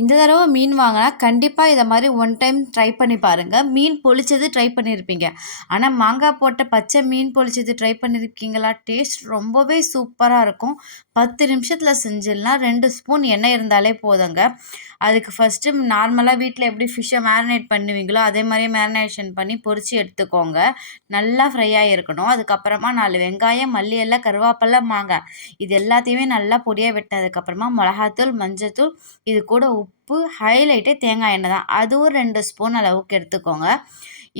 இந்த தடவை மீன் வாங்கினா கண்டிப்பாக இதை மாதிரி ஒன் டைம் ட்ரை பண்ணி பாருங்கள் மீன் பொழிச்சது ட்ரை பண்ணியிருப்பீங்க ஆனால் மாங்காய் போட்ட பச்சை மீன் பொழிச்சது ட்ரை பண்ணியிருக்கீங்களா டேஸ்ட் ரொம்பவே சூப்பராக இருக்கும். பத்து நிமிஷத்தில் செஞ்சிடலாம். ரெண்டு ஸ்பூன் எண்ணெய் இருந்தாலே போதுங்க. அதுக்கு ஃபஸ்ட்டு நார்மலாக வீட்டில் எப்படி ஃபிஷ்ஷை மேரினேட் பண்ணுவீங்களோ அதே மாதிரி மேரினேஷன் பண்ணி பொரித்து எடுத்துக்கோங்க. நல்லா ஃப்ரை ஆகிருக்கணும் அதுக்கப்புறமா நாலு வெங்காயம் மல்லி எல்லாம் கருவேப்பிலை மாங்காய். இது எல்லாத்தையுமே நல்லா பொடியாக வெட்டினதுக்கப்புறமா மிளகாத்தூள் மஞ்சத்தூள் இது கூட உப்பு ஹைலைட்டே தேங்காய் எண்ணெய் தான். அதுவும் ரெண்டு ஸ்பூன் அளவுக்கு எடுத்துக்கோங்க.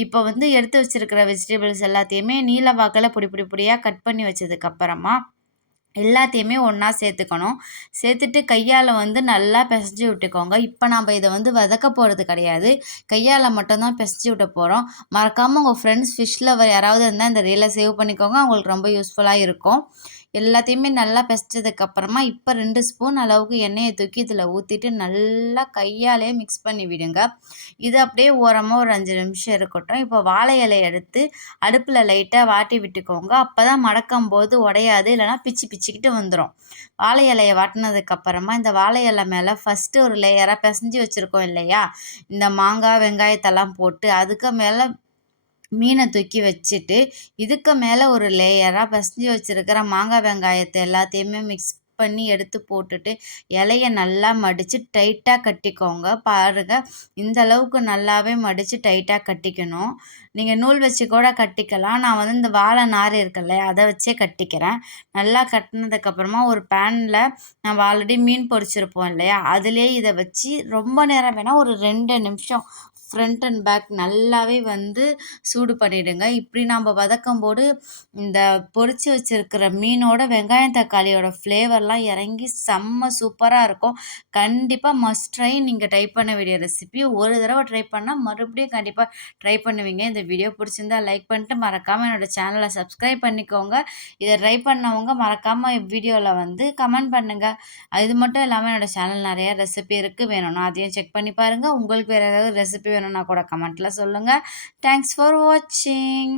இப்போ வந்து எடுத்து வச்சுருக்கிற வெஜிடபிள்ஸ் எல்லாத்தையுமே நீல வாக்கில் பொடி பொடி பொடியாக கட் பண்ணி வச்சதுக்கப்புறமா எல்லாத்தையுமே ஒன்றா சேர்த்துக்கணும். சேர்த்துட்டு கையால் வந்து நல்லா பிசைஞ்சு விட்டுக்கோங்க. இப்போ நம்ம இதை வந்து வதக்க போகிறது கிடையாது. கையால் மட்டும்தான் பிசைஞ்சு விட போகிறோம் மறக்காமல் உங்கள் ஃப்ரெண்ட்ஸ் ஃபிஷ் லவர் யாராவது இருந்தால் இந்த ரீலை சேவ் பண்ணிக்கோங்க. அவங்களுக்கு ரொம்ப யூஸ்ஃபுல்லாக இருக்கும். எல்லாத்தையுமே நல்லா பிசைச்சதுக்கப்புறமா இப்போ ரெண்டு ஸ்பூன் அளவுக்கு எண்ணெயை தூக்கி இதில் ஊற்றிட்டு நல்லா கையாலே மிக்ஸ் பண்ணி விடுங்க. இது அப்படியே ஓரமாக ஒரு அஞ்சு நிமிஷம் இருக்கட்டும். இப்போ வாழை இலை எடுத்து அடுப்பில் லைட்டாக வாட்டி விட்டுக்கோங்க. அப்போ தான் மடக்கும் போது உடையாது இல்லைனா பிச்சு பிடிச்சிக்கிட்டு வந்துடும் வாழை இலையை வாட்டினதுக்கப்புறமா இந்த வாழை இலை மேலே ஃபஸ்ட்டு ஒரு லேயராக பிசைஞ்சு வச்சுருக்கோம் இல்லையா? இந்த மாங்காய் வெங்காயத்தெல்லாம் போட்டு அதுக்கு மேலே மீனை தூக்கி வச்சுட்டு இதுக்கு மேலே ஒரு லேயராக பசஞ்சு வச்சுருக்கிற மாங்காய் வெங்காயத்தை எல்லாத்தையுமே மிக்ஸ் பண்ணி எடுத்து போட்டுட்டு இலைய நல்லா மடித்து டைட்டாக கட்டிக்கோங்க. பாருங்கள் இந்த அளவுக்கு நல்லாவே மடித்து டைட்டாக கட்டிக்கணும். நீங்கள் நூல் வச்சு கூட கட்டிக்கலாம். நான் வந்து இந்த வாழை நார் இருக்குல்ல அதை வச்சே கட்டிக்கிறேன். நல்லா கட்டினதுக்கப்புறமா ஒரு பேனில் நம்ம ஆல்ரெடி மீன் பொரிச்சிருப்போம் இல்லையா அதுலேயே இதை வச்சு ரொம்ப நேரம் வேணால் ஒரு ரெண்டு நிமிஷம் ஃப்ரண்ட் அண்ட் பேக் நல்லாவே வந்து சூடு பண்ணிவிடுங்க இப்படி நம்ம வதக்கும் போது இந்த பொரித்து வச்சுருக்கிற மீனோட வெங்காயம் தக்காளியோட ஃப்ளேவர்லாம் இறங்கி செம்ம சூப்பராக இருக்கும். கண்டிப்பாக மஸ்ட் ட்ரை நீங்கள் ட்ரை பண்ண வேண்டிய ரெசிபி ஒரு தடவை ட்ரை பண்ணால் மறுபடியும் கண்டிப்பாக ட்ரை பண்ணுவீங்க. இந்த வீடியோ பிடிச்சிருந்தா லைக் பண்ணிட்டு மறக்காமல் என்னோடய சேனலை சப்ஸ்கிரைப் பண்ணிக்கோங்க. இதை ட்ரை பண்ணவங்க மறக்காமல் வீடியோவில் வந்து கமெண்ட் பண்ணுங்கள் இது மட்டும் இல்லாமல் என்னோடய சேனல் நிறையா ரெசிபி இருக்குது வேணும்னா அதையும் செக் பண்ணி பாருங்கள் உங்களுக்கு வேறு ஏதாவது ரெசிபி வேணும்னா கூட கமெண்ட்டில் சொல்லுங்கள் தேங்க்ஸ் ஃபார் வாட்சிங்